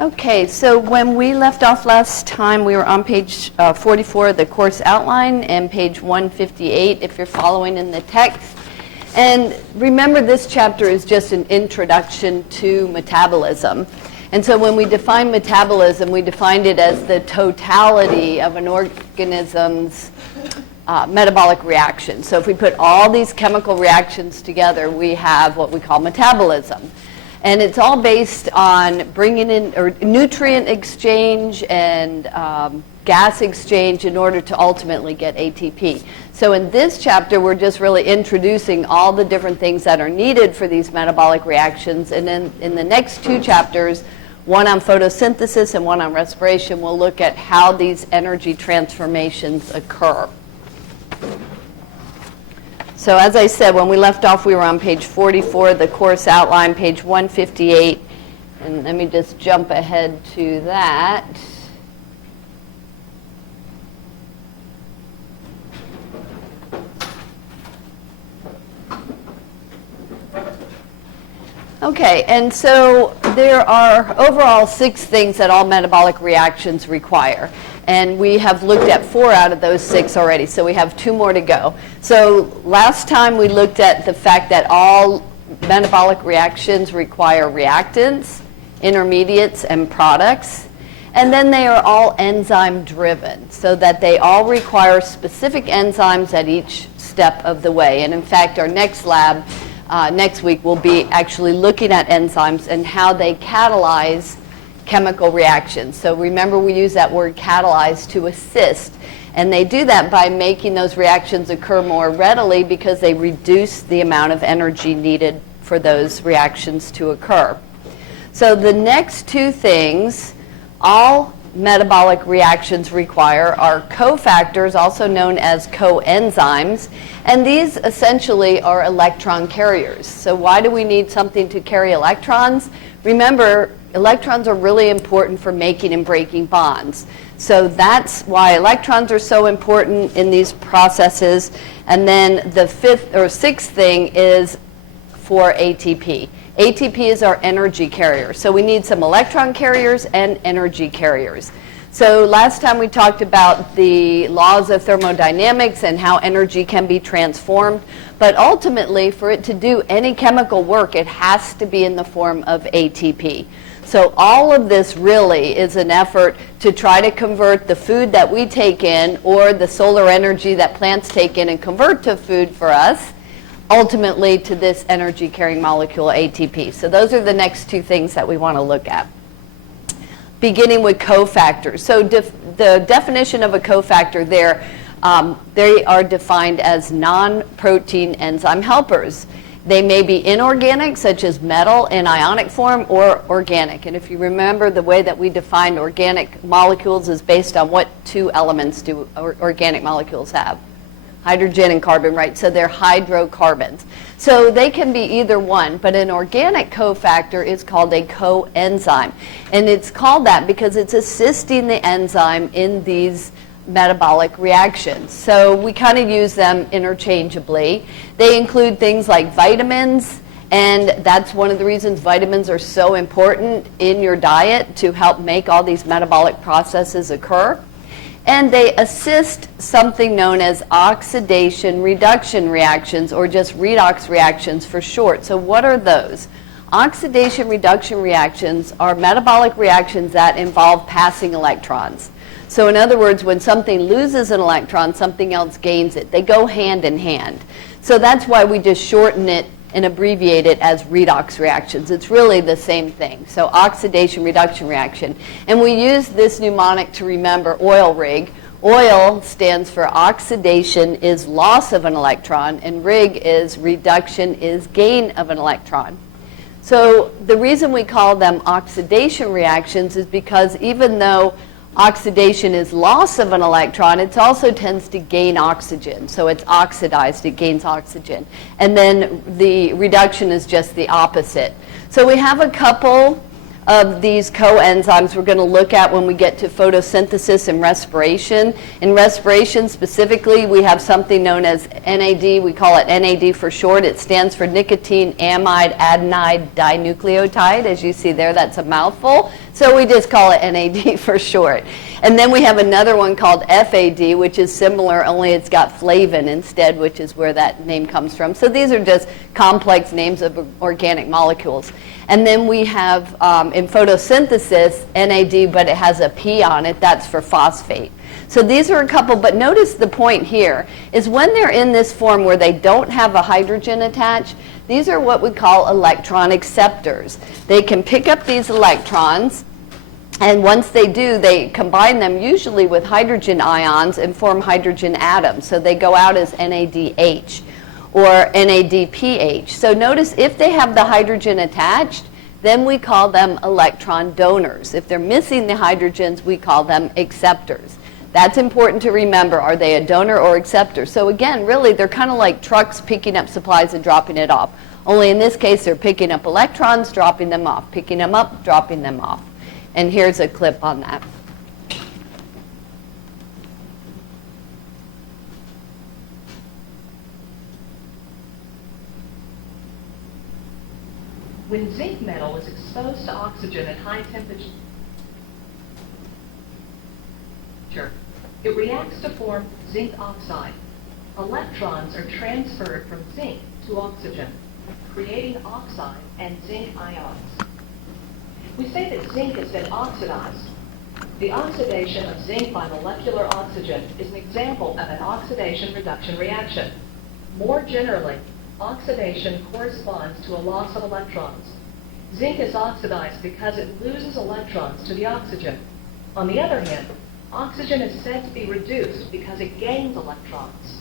Okay, so when we left off last time, we were on page 44 of the course outline and page 158 if you're following in the text. And remember, this chapter is just an introduction to metabolism. And so when we define metabolism, we defined it as the totality of an organism's metabolic reaction. So if we put all these chemical reactions together, we have what we call metabolism. And it's all based on bringing in nutrient exchange and gas exchange in order to ultimately get ATP. So in this chapter, we're just really introducing all the different things that are needed for these metabolic reactions. And then in the next two chapters, one on photosynthesis and one on respiration, we'll look at how these energy transformations occur. So as I said, when we left off, we were on page 44, the course outline, page 158. And let me just jump ahead to that. Okay, and so there are overall 6 things that all metabolic reactions require. And we have looked at 4 out of those 6 already, so we have 2 more to go. So last time we looked at the fact that all metabolic reactions require reactants, intermediates, and products. And then they are all enzyme driven, so that they all require specific enzymes at each step of the way. And in fact, our next lab next week will be actually looking at enzymes and how they catalyze chemical reactions. So remember, we use that word catalyze to assist. And they do that by making those reactions occur more readily because they reduce the amount of energy needed for those reactions to occur. So the next 2 things all metabolic reactions require are cofactors, also known as coenzymes. And these essentially are electron carriers. So why do we need something to carry electrons? Remember, electrons are really important for making and breaking bonds. So that's why electrons are so important in these processes. And then the 5th or 6th thing is for ATP. ATP is our energy carrier. So we need some electron carriers and energy carriers. So last time we talked about the laws of thermodynamics and how energy can be transformed. But ultimately, for it to do any chemical work, it has to be in the form of ATP. So all of this really is an effort to try to convert the food that we take in or the solar energy that plants take in and convert to food for us, ultimately to this energy carrying molecule ATP. So those are the next 2 things that we want to look at. Beginning with cofactors. So the definition of a cofactor there, they are defined as non-protein enzyme helpers. They may be inorganic, such as metal in ionic form, or organic. And if you remember, the way that we define organic molecules is based on what 2 elements do organic molecules have? Hydrogen and carbon, right? So they're hydrocarbons. So they can be either one, but an organic cofactor is called a coenzyme. And it's called that because it's assisting the enzyme in these metabolic reactions. So we kind of use them interchangeably. They include things like vitamins, and that's one of the reasons vitamins are so important in your diet to help make all these metabolic processes occur. And they assist something known as oxidation reduction reactions, or just redox reactions for short. So what are those? Oxidation reduction reactions are metabolic reactions that involve passing electrons. So in other words, when something loses an electron, something else gains it. They go hand in hand. So that's why we just shorten it and abbreviate it as redox reactions. It's really the same thing. So oxidation reduction reaction. And we use this mnemonic to remember oil rig. Oil stands for oxidation is loss of an electron, and rig is reduction is gain of an electron. So the reason we call them oxidation reactions is because even though oxidation is loss of an electron, it also tends to gain oxygen. So it's oxidized, it gains oxygen. And then the reduction is just the opposite. So we have a couple of these coenzymes we're going to look at when we get to photosynthesis and respiration. In respiration specifically, we have something known as NAD. We call it NAD for short. It stands for nicotine amide adenine dinucleotide. As you see there, that's a mouthful. So we just call it NAD for short. And then we have another one called FAD, which is similar, only it's got flavin instead, which is where that name comes from. So these are just complex names of organic molecules. And then we have, in photosynthesis, NAD, but it has a P on it. That's for phosphate. So these are a couple, but notice the point here is when they're in this form where they don't have a hydrogen attached, these are what we call electron acceptors. They can pick up these electrons, and once they do, they combine them usually with hydrogen ions and form hydrogen atoms. So they go out as NADH or NADPH. So notice if they have the hydrogen attached, then we call them electron donors. If they're missing the hydrogens, we call them acceptors. That's important to remember. Are they a donor or acceptor? So again, really, they're kind of like trucks picking up supplies and dropping it off. Only in this case, they're picking up electrons, dropping them off, picking them up, dropping them off. And here's a clip on that. When zinc metal is exposed to oxygen at high temperature, it reacts to form zinc oxide. Electrons are transferred from zinc to oxygen, creating oxide and zinc ions. We say that zinc has been oxidized. The oxidation of zinc by molecular oxygen is an example of an oxidation-reduction reaction. More generally, oxidation corresponds to a loss of electrons. Zinc is oxidized because it loses electrons to the oxygen. On the other hand, oxygen is said to be reduced because it gains electrons.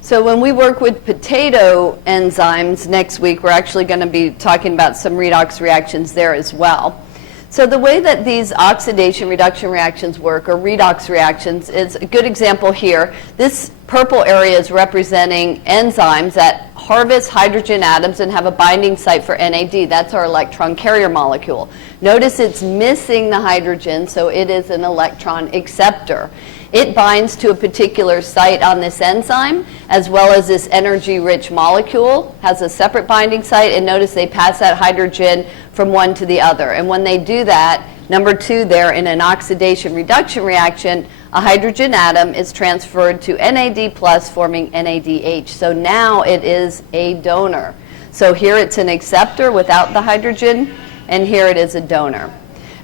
So when we work with potato enzymes next week, we're actually going to be talking about some redox reactions there as well. So the way that these oxidation reduction reactions work, or redox reactions, is a good example here. This purple area is representing enzymes that harvest hydrogen atoms and have a binding site for NAD. That's our electron carrier molecule. Notice it's missing the hydrogen, so it is an electron acceptor. It binds to a particular site on this enzyme, as well as this energy-rich molecule has a separate binding site, and notice they pass that hydrogen from one to the other. And when they do that, number 2 there, in an oxidation reduction reaction, a hydrogen atom is transferred to NAD plus, forming NADH. So now it is a donor. So here it's an acceptor without the hydrogen, and here it is a donor.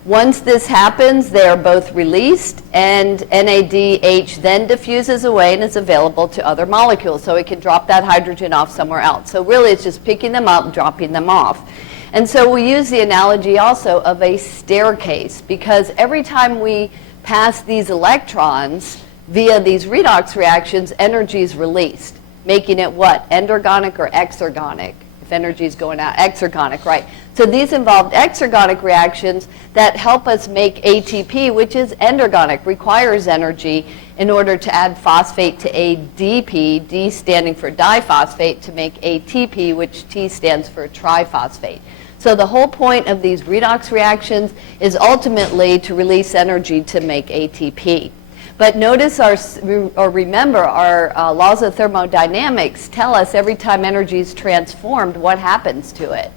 Once this happens, they are both released, and NADH then diffuses away and is available to other molecules. So it can drop that hydrogen off somewhere else. So really, it's just picking them up, dropping them off. And so we use the analogy also of a staircase, because every time we pass these electrons via these redox reactions, energy is released, making it what? Endergonic or exergonic? If energy is going out, exergonic, right? So these involve exergonic reactions that help us make ATP, which is endergonic, requires energy in order to add phosphate to ADP, D standing for diphosphate, to make ATP, which T stands for triphosphate. So the whole point of these redox reactions is ultimately to release energy to make ATP. But notice remember our laws of thermodynamics tell us every time energy is transformed, what happens to it?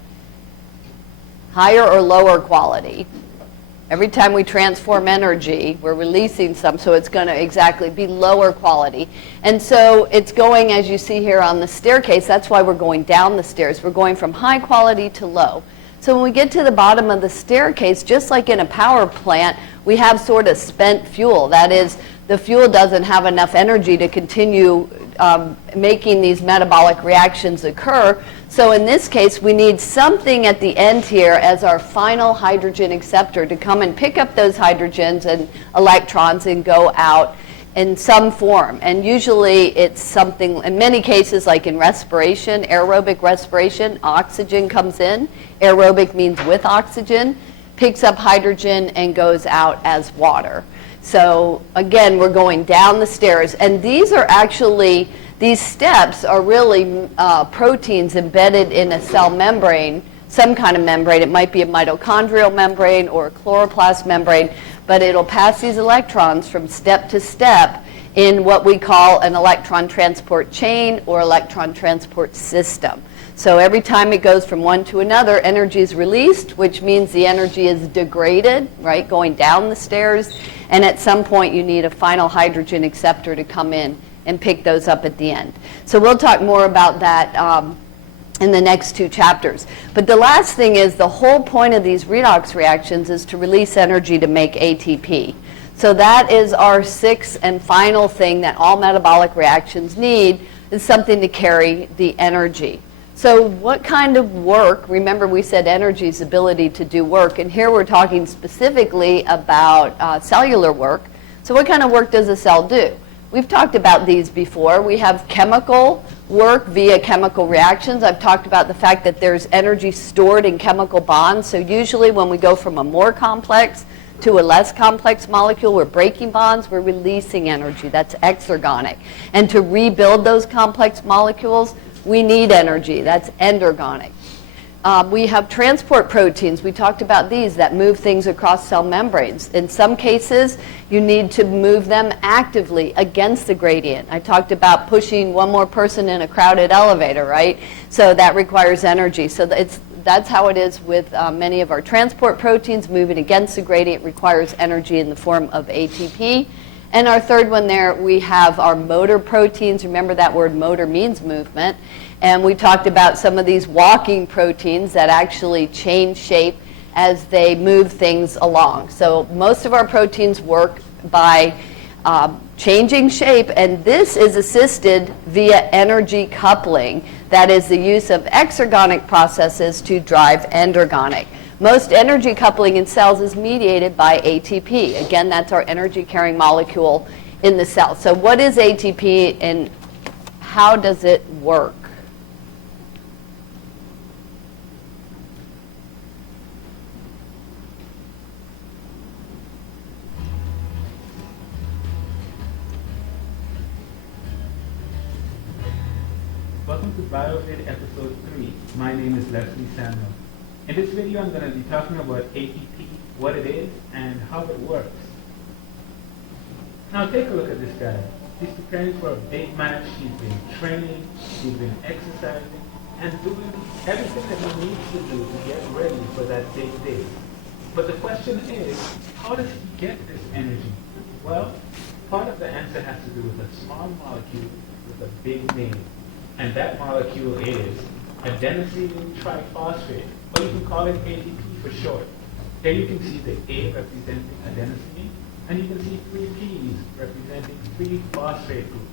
Higher or lower quality. Every time we transform energy, we're releasing some, so it's going to exactly be lower quality. And so it's going, as you see here on the staircase, that's why we're going down the stairs. We're going from high quality to low. So when we get to the bottom of the staircase, just like in a power plant, we have sort of spent fuel. That is, the fuel doesn't have enough energy to continue making these metabolic reactions occur. So in this case, we need something at the end here as our final hydrogen acceptor to come and pick up those hydrogens and electrons and go out in some form. And usually it's something, in many cases, like in respiration, aerobic respiration, oxygen comes in. Aerobic means with oxygen, picks up hydrogen and goes out as water. So again, we're going down the stairs, and these are actually, these steps are really proteins embedded in a cell membrane, some kind of membrane. It might be a mitochondrial membrane or a chloroplast membrane, but it'll pass these electrons from step to step in what we call an electron transport chain or electron transport system. So every time it goes from one to another, energy is released, which means the energy is degraded, right, going down the stairs. And at some point, you need a final hydrogen acceptor to come in and pick those up at the end. So we'll talk more about that in the next 2 chapters. But the last thing is the whole point of these redox reactions is to release energy to make ATP. So that is our 6th and final thing that all metabolic reactions need, is something to carry the energy. So what kind of work, remember we said energy's ability to do work, and here we're talking specifically about cellular work. So what kind of work does a cell do? We've talked about these before. We have chemical work via chemical reactions. I've talked about the fact that there's energy stored in chemical bonds. So usually when we go from a more complex to a less complex molecule, we're breaking bonds, we're releasing energy. That's exergonic. And to rebuild those complex molecules, we need energy. That's endergonic. We have transport proteins. We talked about these that move things across cell membranes. In some cases, you need to move them actively against the gradient. I talked about pushing one more person in a crowded elevator, right? So that requires energy. So that's how it is with many of our transport proteins. Moving against the gradient requires energy in the form of ATP. And our third one there, we have our motor proteins. Remember that word motor means movement. And we talked about some of these walking proteins that actually change shape as they move things along. So most of our proteins work by changing shape, and this is assisted via energy coupling. That is the use of exergonic processes to drive endergonic. Most energy coupling in cells is mediated by ATP. Again, that's our energy carrying molecule in the cell. So what is ATP and how does it work? Welcome to BioFit episode 3. My name is Leslie Samuel. In this video I'm going to be talking about ATP, what it is, and how it works. Now take a look at this guy. He's preparing for a big match. He's been training, he's been exercising, and doing everything that he needs to do to get ready for that big day. But the question is, how does he get this energy? Well, part of the answer has to do with a small molecule with a big name. And that molecule is adenosine triphosphate, or you can call it ATP for short. Here you can see the A representing adenosine, and you can see 3 P's representing 3 phosphate groups.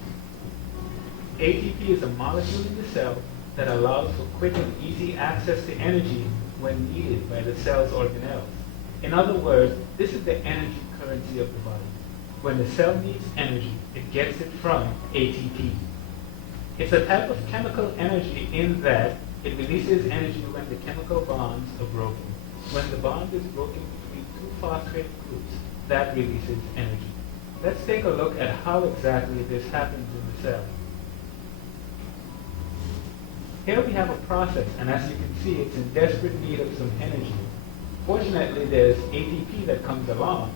ATP is a molecule in the cell that allows for quick and easy access to energy when needed by the cell's organelles. In other words, this is the energy currency of the body. When the cell needs energy, it gets it from ATP. It's a type of chemical energy in that it releases energy when the chemical bonds are broken. When the bond is broken between 2 phosphate groups, that releases energy. Let's take a look at how exactly this happens in the cell. Here we have a process, and as you can see, it's in desperate need of some energy. Fortunately, there's ATP that comes along,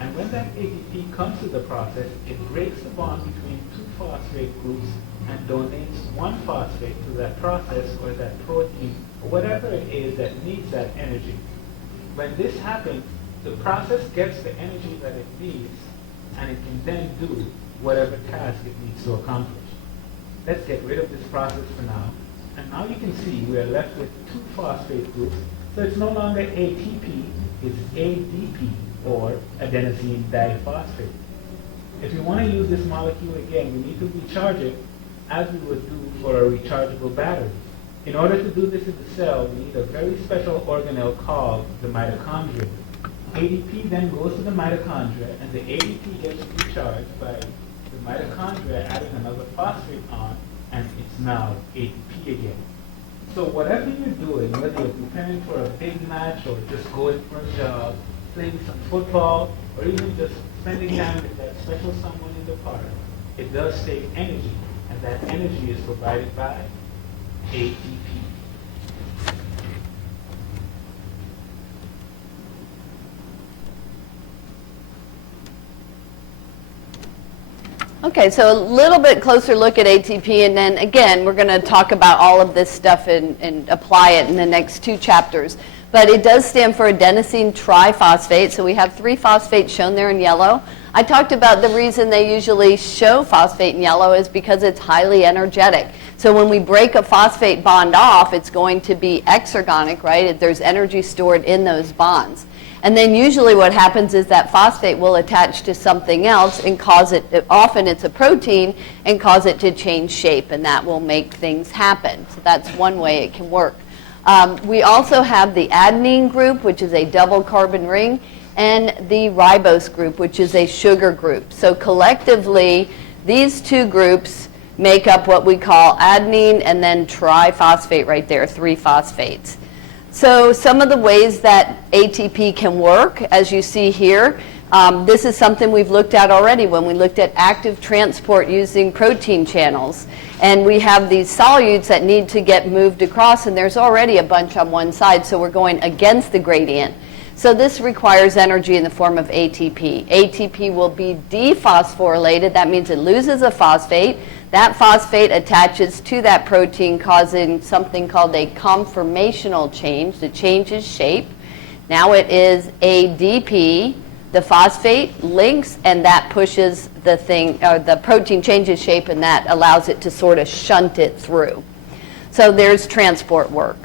and when that ATP comes to the process, it breaks the bond between 2 phosphate groups and donates 1 phosphate to that process or that protein or whatever it is that needs that energy. When this happens, the process gets the energy that it needs, and it can then do whatever task it needs to accomplish. Let's get rid of this process for now. And now you can see we are left with 2 phosphate groups, so it's no longer ATP, it's ADP, or adenosine diphosphate. If we want to use this molecule again, we need to recharge it as we would do for a rechargeable battery. In order to do this in the cell, we need a very special organelle called the mitochondria. ADP then goes to the mitochondria, and the ADP gets recharged by the mitochondria adding another phosphate on, and it's now ATP again. So whatever you're doing, whether you're preparing for a big match or just going for a jog, playing some football, or even just spending time with that special someone in the park, it does take energy, and that energy is provided by ATP. Okay, so a little bit closer look at ATP, and then again, we're going to talk about all of this stuff and apply it in the next 2 chapters. But it does stand for adenosine triphosphate, so we have 3 phosphates shown there in yellow. I talked about the reason they usually show phosphate in yellow is because it's highly energetic. So when we break a phosphate bond off, it's going to be exergonic, right? There's energy stored in those bonds. And then usually what happens is that phosphate will attach to something else and cause it, often it's a protein, and cause it to change shape, and that will make things happen. So that's one way it can work. We also have the adenine group, which is a double carbon ring, and the ribose group, which is a sugar group. So collectively, these 2 groups make up what we call adenine and then triphosphate right there, 3 phosphates. So some of the ways that ATP can work, as you see here, this is something we've looked at already when we looked at active transport using protein channels. And we have these solutes that need to get moved across, and there's already a bunch on one side, so we're going against the gradient. So this requires energy in the form of ATP. ATP will be dephosphorylated. That means it loses a phosphate. That phosphate attaches to that protein, causing something called a conformational change. The change is shape. Now it is ADP. The phosphate links, and that pushes the thing, or the protein changes shape, and that allows it to sort of shunt it through. So there's transport work.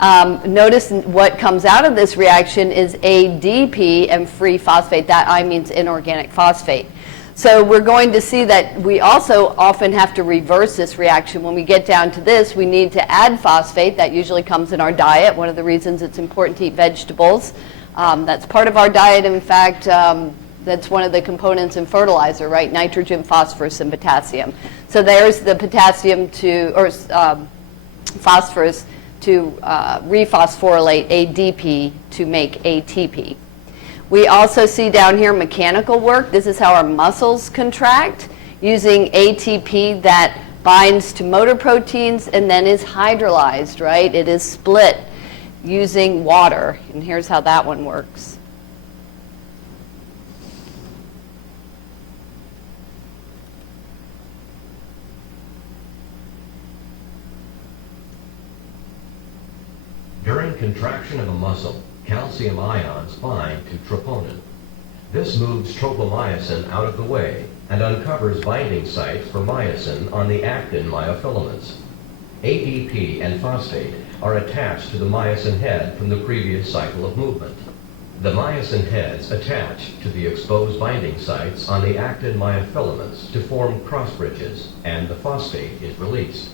Notice what comes out of this reaction is ADP and free phosphate. That I means inorganic phosphate. So we're going to see that we also often have to reverse this reaction. When we get down to this, we need to add phosphate. That usually comes in our diet. One of the reasons it's important to eat vegetables. That's part of our diet. In fact, that's one of the components in fertilizer, right? Nitrogen, phosphorus, and potassium. So there's the potassium to, or phosphorus to rephosphorylate ADP to make ATP. We also see down here mechanical work. This is how our muscles contract using ATP that binds to motor proteins and then is hydrolyzed, right? It is split using water. And here's how that one works. During contraction of a muscle, calcium ions bind to troponin. This moves tropomyosin out of the way and uncovers binding sites for myosin on the actin myofilaments. ADP and phosphate are attached to the myosin head from the previous cycle of movement. The myosin heads attach to the exposed binding sites on the actin myofilaments to form cross bridges, and the phosphate is released.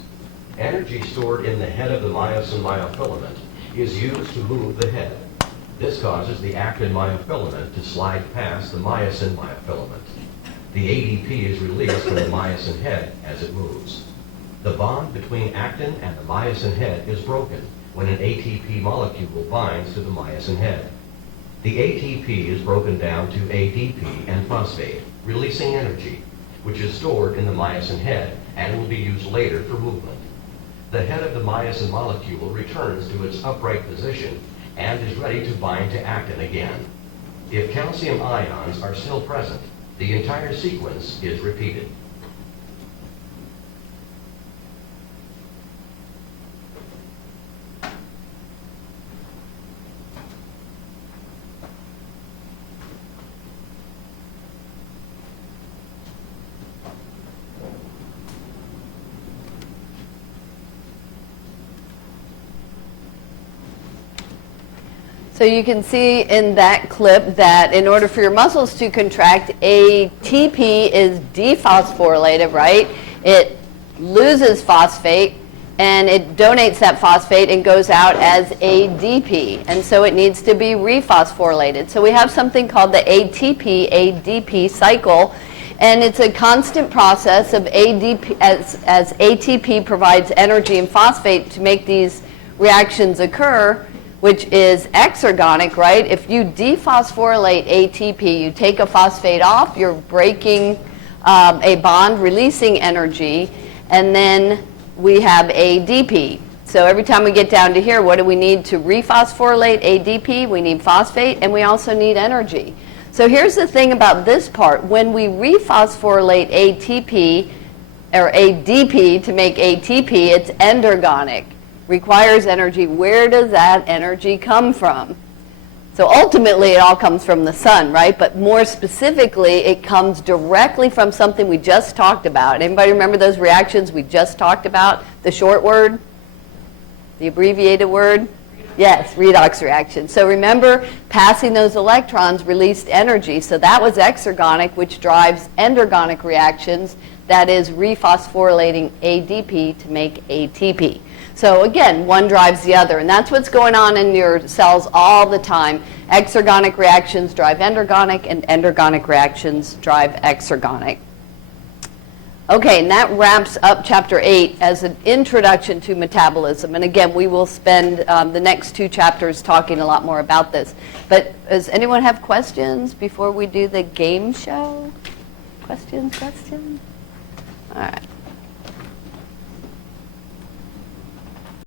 Energy stored in the head of the myosin myofilament is used to move the head. This causes the actin myofilament to slide past the myosin myofilament. The ADP is released from the myosin head as it moves. The bond between actin and the myosin head is broken when an ATP molecule binds to the myosin head. The ATP is broken down to ADP and phosphate, releasing energy, which is stored in the myosin head and will be used later for movement. The head of the myosin molecule returns to its upright position and is ready to bind to actin again. If calcium ions are still present, the entire sequence is repeated. So you can see in that clip that in order for your muscles to contract, ATP is dephosphorylated, right? It loses phosphate and it donates that phosphate and goes out as ADP. And so it needs to be rephosphorylated. So we have something called the ATP-ADP cycle. And it's a constant process of ADP as ATP provides energy and phosphate to make these reactions occur, which is exergonic, right? If you dephosphorylate ATP, you take a phosphate off, you're breaking a bond, releasing energy, and then we have ADP. So every time we get down to here, what do we need to rephosphorylate ADP? We need phosphate, and we also need energy. So here's the thing about this part. When we rephosphorylate ATP, or ADP to make ATP, it's endergonic, requires energy. Where does that energy come from? So ultimately, it all comes from the sun, right? But more specifically, it comes directly from something we just talked about. Anybody remember those reactions we just talked about? The short word? The abbreviated word? Yes, redox reaction. So remember, passing those electrons released energy. So that was exergonic, which drives endergonic reactions. That is rephosphorylating ADP to make ATP. So again, one drives the other, and that's what's going on in your cells all the time. Exergonic reactions drive endergonic, and endergonic reactions drive exergonic. Okay, and that wraps up Chapter 8 as an introduction to metabolism. And again, we will spend the next 2 chapters talking a lot more about this. But does anyone have questions before we do the game show? Questions? All right.